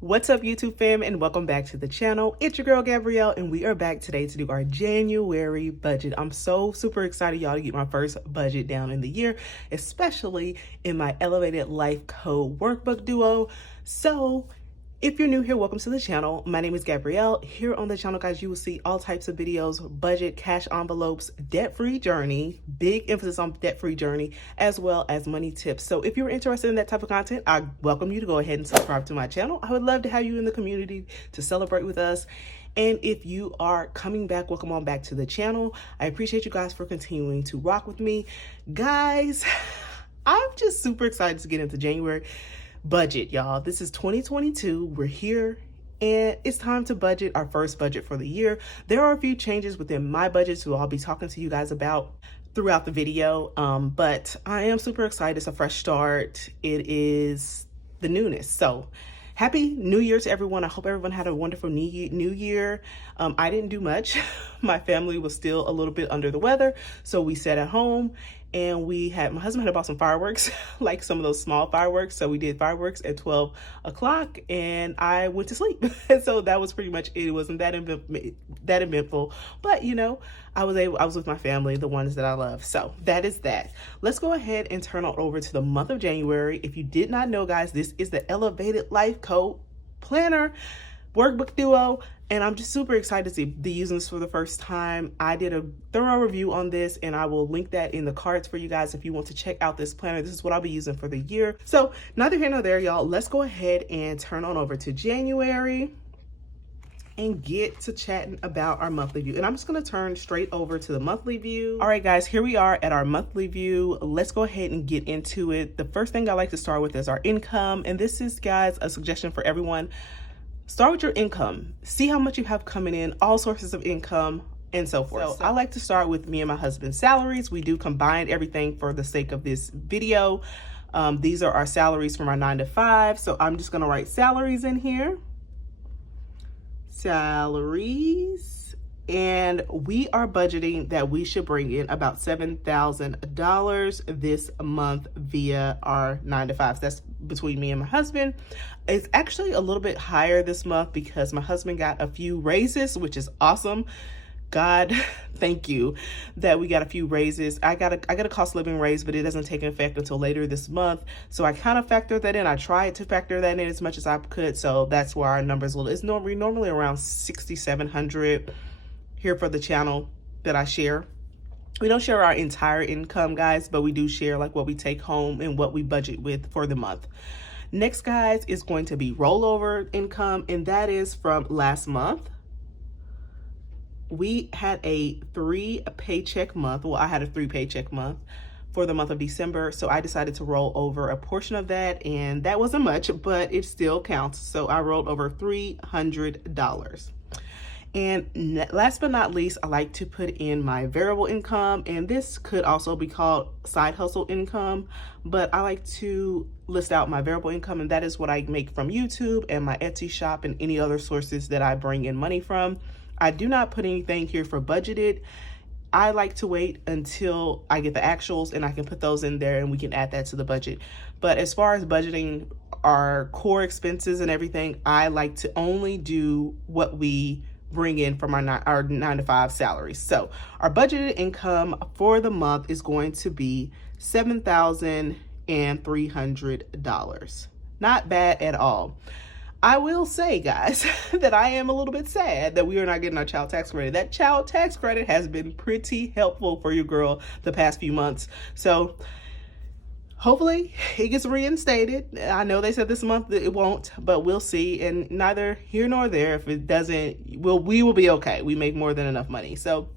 What's up, YouTube fam, and welcome back to the channel. It's your girl Gabrielle, and we are back today to do our January budget. I'm so super excited, y'all, to get my first budget down in the year, especially in my Elevated Life Code workbook duo. So if you're new here, welcome to the channel. My name is Gabrielle. Here on the channel, guys, you will see all types of videos: budget, cash envelopes, debt-free journey, big emphasis on debt-free journey, as well as money tips. So if you're interested in that type of content, I welcome you to go ahead and subscribe to my channel. I would love to have you in the community to celebrate with us. And if you are coming back, welcome on back to the channel. I appreciate you guys for continuing to rock with me. Guys, I'm just super excited to get into January budget, y'all. This is 2022. We're here and it's time to budget, our first budget for the year. There are a few changes within my budget, so I'll be talking to you guys about throughout the video. But I am super excited. It's a fresh start. It is the newness. So happy New Year to everyone. I hope everyone had a wonderful New Year. I didn't do much. My family was still a little bit under the weather, so we sat at home and my husband had bought some fireworks, like some of those small fireworks. So we did fireworks at 12 o'clock and I went to sleep. And so that was pretty much it. It wasn't that eventful, but you know, I was with my family, the ones that I love. So that is that. Let's go ahead and turn on over to the month of January. If you did not know, guys, this is the Elevated Life Code Planner workbook duo, and I'm just super excited to be using this for the first time. I did a thorough review on this, and I will link that in the cards for you guys if you want to check out this planner. This is what I'll be using for the year. So neither here nor there, y'all. Let's go ahead and turn on over to January and get to chatting about our monthly view. And I'm just gonna turn straight over to the monthly view. All right, guys, here we are at our monthly view. Let's go ahead and get into it. The first thing I like to start with is our income. And this is, guys, a suggestion for everyone. Start with your income. See how much you have coming in, all sources of income, and so forth. So I like to start with me and my husband's salaries. We do combine everything for the sake of this video. These are our salaries from our 9 to 5. So I'm just gonna write salaries in here. Salaries. And we are budgeting that we should bring in about $7,000 this month via our 9 to 5s. That's between me and my husband. It's actually a little bit higher this month because my husband got a few raises, which is awesome. God, thank you that we got a few raises. I got a cost of living raise, but it doesn't take effect until later this month. So I kind of factored that in. I tried to factor that in as much as I could. So that's why our numbers it's normally around 6,700 here for the channel that I share. We don't share our entire income, guys, but we do share like what we take home and what we budget with for the month. Next, guys, is going to be rollover income, and that is from last month. We had a 3 paycheck month. Well, I had a 3 paycheck month for the month of December, so I decided to roll over a portion of that, and that wasn't much, but it still counts. So I rolled over $300. And last but not least, I like to put in my variable income, and this could also be called side hustle income, but I like to list out my variable income, and that is what I make from YouTube and my Etsy shop and any other sources that I bring in money from. I do not put anything here for budgeted. I like to wait until I get the actuals and I can put those in there and we can add that to the budget. But as far as budgeting our core expenses and everything, I like to only do what we bring in from our 9 to 5 salaries. So our budgeted income for the month is going to be $7,300. Not bad at all. I will say, guys, that I am a little bit sad that we are not getting our child tax credit. That child tax credit has been pretty helpful for your girl the past few months. So hopefully it gets reinstated. I know they said this month that it won't, but we'll see. And neither here nor there. If it doesn't, we will be okay. We make more than enough money. So,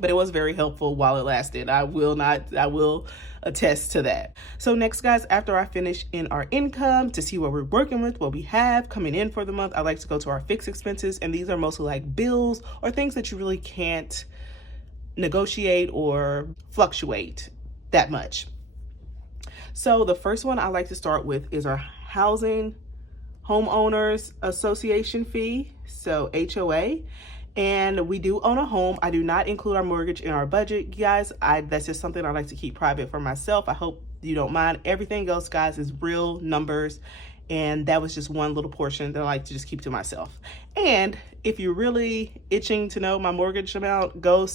but it was very helpful while it lasted. I will attest to that. So next, guys, after I finish in our income to see what we're working with, what we have coming in for the month, I like to go to our fixed expenses. And these are mostly like bills or things that you really can't negotiate or fluctuate that much. So the first one I like to start with is our Housing Homeowners Association fee, so HOA. And we do own a home. I do not include our mortgage in our budget, guys. That's just something I like to keep private for myself. I hope you don't mind. Everything else, guys, is real numbers And that was just one little portion that I like to just keep to myself. And if you're really itching to know my mortgage amount, go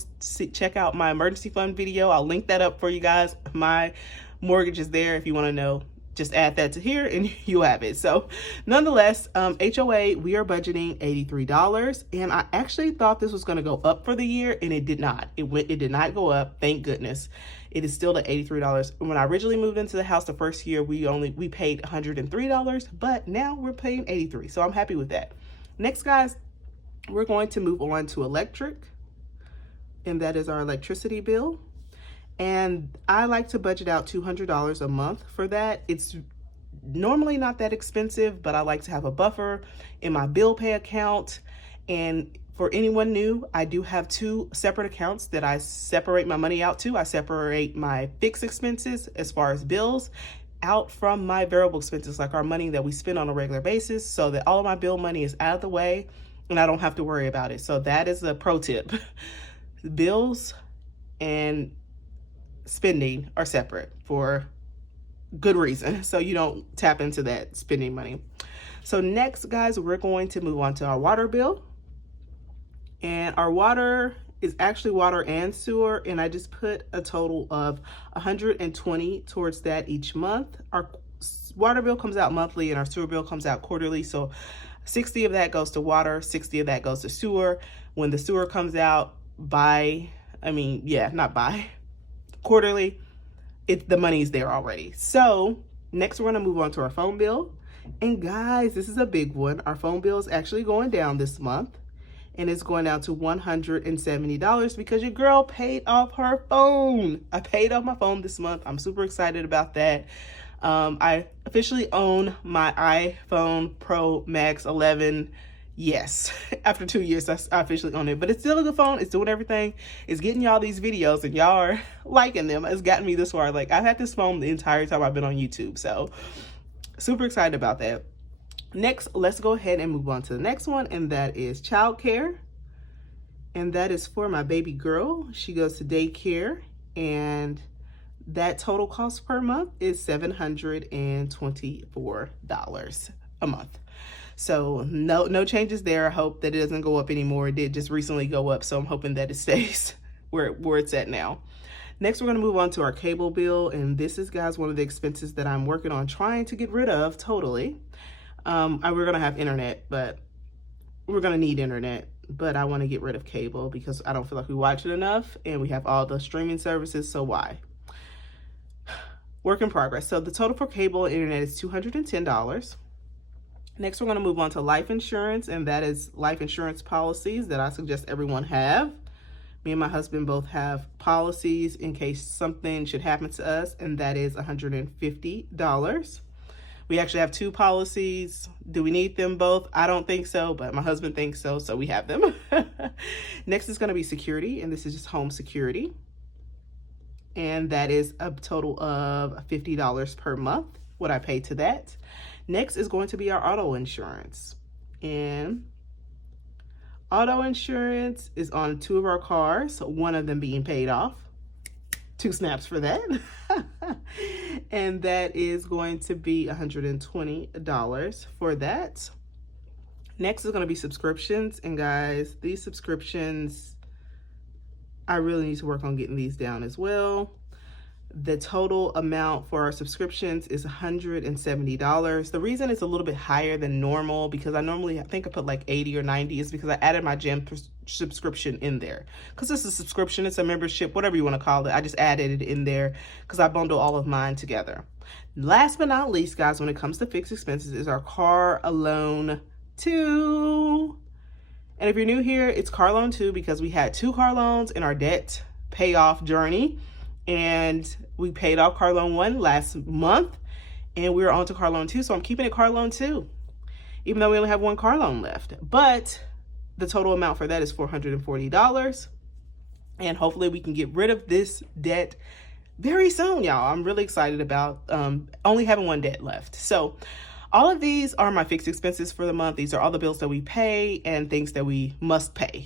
check out my emergency fund video. I'll link that up for you guys. My mortgage is there if you want to know. Just add that to here and you have it. So nonetheless, HOA, we are budgeting $83. And I actually thought this was going to go up for the year, and it did not. It did not go up. Thank goodness. It is still at $83. When I originally moved into the house the first year, we paid $103, but now we're paying $83. So I'm happy with that. Next, guys, we're going to move on to electric, and that is our electricity bill. And I like to budget out $200 a month for that. It's normally not that expensive, but I like to have a buffer in my bill pay account. And for anyone new, I do have 2 separate accounts that I separate my money out to. I separate my fixed expenses as far as bills out from my variable expenses, like our money that we spend on a regular basis, so that all of my bill money is out of the way and I don't have to worry about it. So that is a pro tip. Bills and spending are separate for good reason, so you don't tap into that spending money. So next, guys, we're going to move on to our water bill. And our water is actually water and sewer, and I just put a total of $120 towards that each month. Our water bill comes out monthly and our sewer bill comes out quarterly, so 60 of that goes to water, 60 of that goes to sewer. When the sewer comes out quarterly, the money's there already. So next, we're going to move on to our phone bill. And guys, this is a big one. Our phone bill is actually going down this month, and it's going down to $170 because your girl paid off her phone. I paid off my phone this month. I'm super excited about that. I officially own my iPhone Pro Max 11. Yes, after 2 years, I officially own it, but it's still a good phone. It's doing everything. It's getting y'all these videos, and y'all are liking them. It's gotten me this far. Like, I've had this phone the entire time I've been on YouTube, so super excited about that. Next, let's go ahead and move on to the next one, and that is childcare. And that is for my baby girl. She goes to daycare, and that total cost per month is $724 a month. So no changes there. I hope that it doesn't go up anymore. It did just recently go up, so I'm hoping that it stays where it's at now. Next, we're going to move on to our cable bill, and this is, guys, one of the expenses that I'm working on trying to get rid of totally. We're going to have internet, but we're going to need internet, but I want to get rid of cable because I don't feel like we watch it enough, and we have all the streaming services, so why? Work in progress. So the total for cable and internet is $210. Next, we're going to move on to life insurance, and that is life insurance policies that I suggest everyone have. Me and my husband both have policies in case something should happen to us, and that is $150. We actually have 2 policies. Do we need them both? I don't think so, but my husband thinks so, so we have them. Next is going to be security, and this is just home security. And that is a total of $50 per month, what I pay to that. Next is going to be our auto insurance. And auto insurance is on 2 of our cars, one of them being paid off. 2 snaps for that. And that is going to be $120 for that. Next is going to be subscriptions. And guys, these subscriptions, I really need to work on getting these down as well. The total amount for our subscriptions is $170. The reason it's a little bit higher than normal, because I think I put like 80 or 90, is because I added my gym subscription in there. Because it's a subscription, it's a membership, whatever you want to call it. I just added it in there because I bundle all of mine together. Last but not least, guys, when it comes to fixed expenses, is our car loan 2. And if you're new here, it's car loan 2 because we had 2 car loans in our debt payoff journey. And we paid off car loan 1 last month, and we're on to car loan 2. So I'm keeping it car loan 2, even though we only have 1 car loan left. But the total amount for that is $440. And hopefully we can get rid of this debt very soon, y'all. I'm really excited about only having 1 debt left. So all of these are my fixed expenses for the month. These are all the bills that we pay and things that we must pay,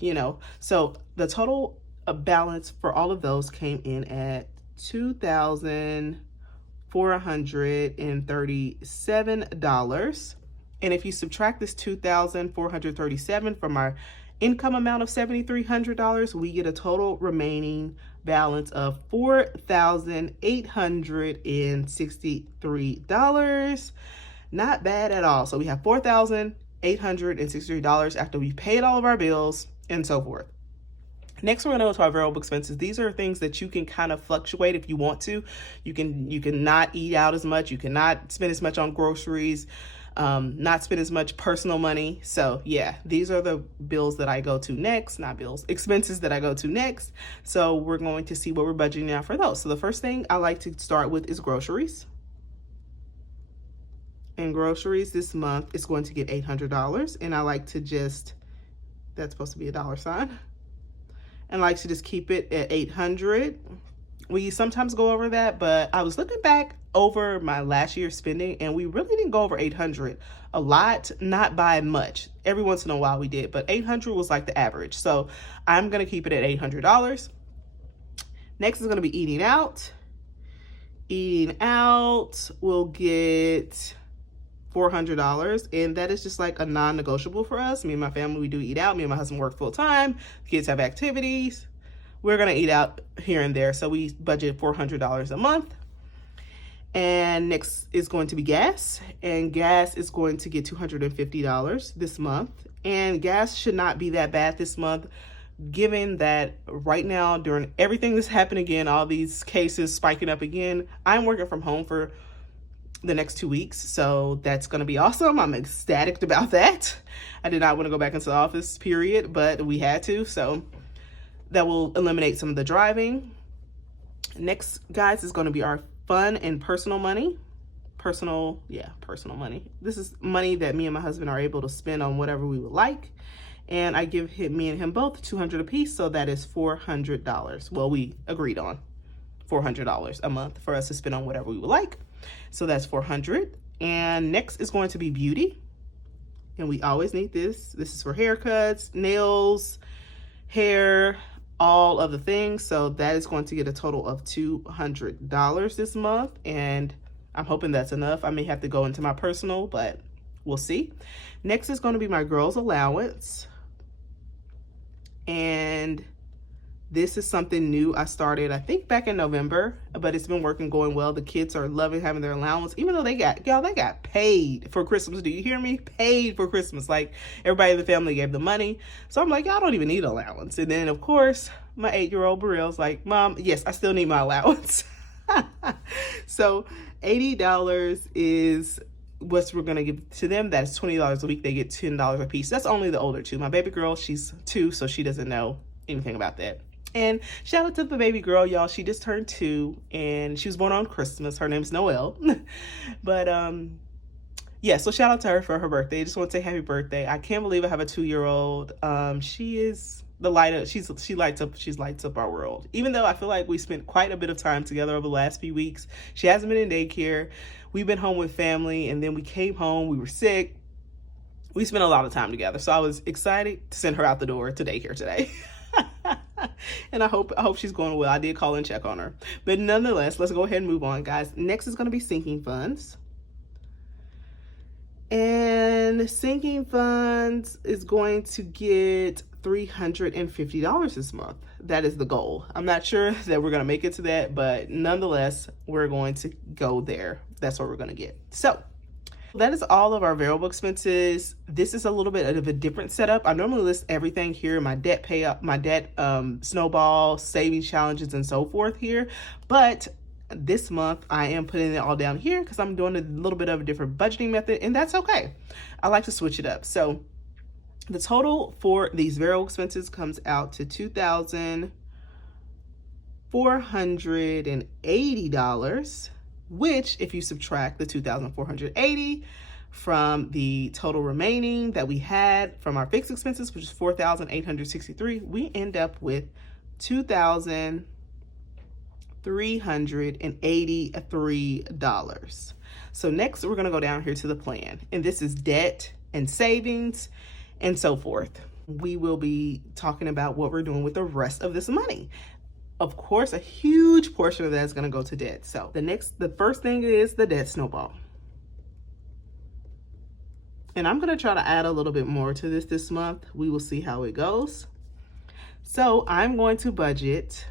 So the total balance for all of those came in at $2,400 $437. And if you subtract this $2,437 from our income amount of $7,300, we get a total remaining balance of $4,863. Not bad at all. So we have $4,863 after we've paid all of our bills and so forth. Next, we're going to go to our variable expenses. These are things that you can kind of fluctuate if you want to. You can not eat out as much. You cannot spend as much on groceries, not spend as much personal money. So yeah, these are the bills that I go to next, not bills, expenses that I go to next. So we're going to see what we're budgeting out for those. So the first thing I like to start with is groceries. And groceries this month is going to get $800. And I like to just, that's supposed to be a dollar sign. And I like to just keep it at 800. We sometimes go over that, but I was looking back over my last year's spending and we really didn't go over 800 a lot, not by much. Every once in a while we did, but 800 was like the average. So I'm going to keep it at $800. Next is going to be eating out. Eating out will get $400, and that is just like a non-negotiable for us. Me and my family, we do eat out. Me and my husband work full time. The kids have activities. We're gonna eat out here and there, so we budget $400 a month. And next is going to be gas, and gas is going to get $250 this month. And gas should not be that bad this month, given that right now during everything that's happened again, all these cases spiking up again. I'm working from home for the next 2 weeks, so that's going to be awesome. I'm ecstatic about that. I did not want to go back into the office, period, but we had to, so that will eliminate some of the driving. Next, guys, is going to be our fun and personal money. Personal money. This is money that me and my husband are able to spend on whatever we would like, and I give me and him both $200 a piece, so that is $400. Well, we agreed on $400 a month for us to spend on whatever we would like. So that's $400. And next is going to be beauty. And we always need this. This is for haircuts, nails, hair, all of the things. So that is going to get a total of $200 this month. And I'm hoping that's enough. I may have to go into my personal, but we'll see. Next is going to be my girls' allowance. And this is something new I started, I think, back in November, but it's been going well. The kids are loving having their allowance, even though they got paid for Christmas. Do you hear me? Paid for Christmas. Like, everybody in the family gave them money. So I'm like, y'all don't even need allowance. And then, of course, my 8-year-old Burrell's like, Mom, yes, I still need my allowance. So $80 is what we're going to give to them. That's $20 a week. They get $10 a piece. That's only the older two. My baby girl, she's 2, so she doesn't know anything about that. And shout out to the baby girl, y'all. She just turned 2 and she was born on Christmas. Her name's Noelle. But yeah, so shout out to her for her birthday. I just want to say happy birthday. I can't believe I have a 2-year-old. She is the light of, she lights up our world. Even though I feel like we spent quite a bit of time together over the last few weeks. She hasn't been in daycare. We've been home with family, and then we came home, we were sick. We spent a lot of time together. So I was excited to send her out the door to daycare today. And I hope she's going well. I did call and check on her. But nonetheless, let's go ahead and move on, guys. Next is going to be sinking funds. And sinking funds is going to get $350 this month. That is the goal. I'm not sure that we're going to make it to that, but nonetheless, we're going to go there. That's what we're going to get. So that is all of our variable expenses. This is a little bit of a different setup. I normally list everything here, my debt payout, my debt snowball, savings challenges, and so forth here. But this month I am putting it all down here because I'm doing a little bit of a different budgeting method, and that's okay. I like to switch it up. So the total for these variable expenses comes out to $2,480. Which, if you subtract the $2,480 from the total remaining that we had from our fixed expenses, which is $4,863, we end up with $2,383. So next, we're going to go down here to the plan, and this is debt and savings and so forth. We will be talking about what we're doing with the rest of this money. Of course, a huge portion of that is going to go to debt. So the first thing is the debt snowball. And I'm going to try to add a little bit more to this month. We will see how it goes. So I'm going to budget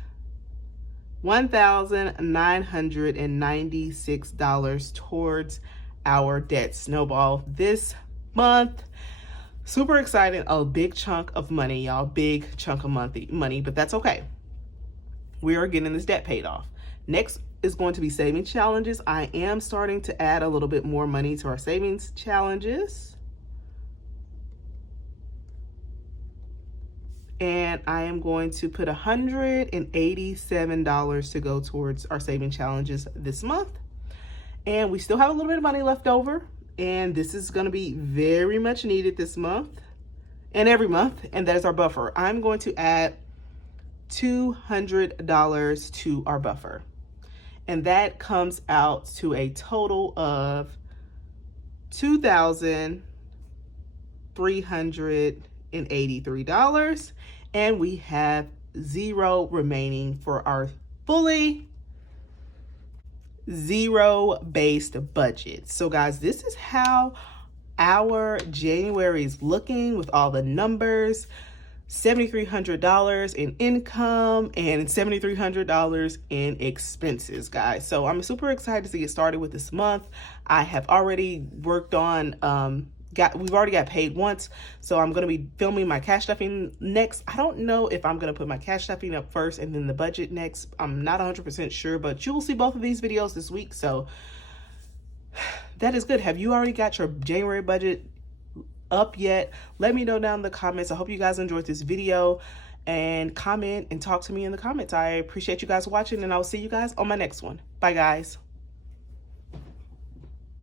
$1,996 towards our debt snowball this month. Super excited. A big chunk of money, y'all. Big chunk of money, but that's okay. We are getting this debt paid off. Next is going to be savings challenges. I am starting to add a little bit more money to our savings challenges. And I am going to put $187 to go towards our saving challenges this month. And we still have a little bit of money left over. And this is going to be very much needed this month and every month. And that is our buffer. I'm going to add $200 to our buffer. And that comes out to a total of $2,383. And we have zero remaining for our fully zero-based budget. So guys, this is how our January is looking with all the numbers. $7,300 in income and $7,300 in expenses, guys. So I'm super excited to get started with this month. I have already worked on we've already got paid once, so I'm going to be filming my cash stuffing next. I don't know if I'm going to put my cash stuffing up first and then the budget next. I'm not 100% sure, but you will see both of these videos this week, so that is good. Have you already got your January budget up yet? Let me know down in the comments. I hope you guys enjoyed this video, and comment and talk to me in the comments. I appreciate you guys watching, and I'll see you guys on my next one. Bye, guys.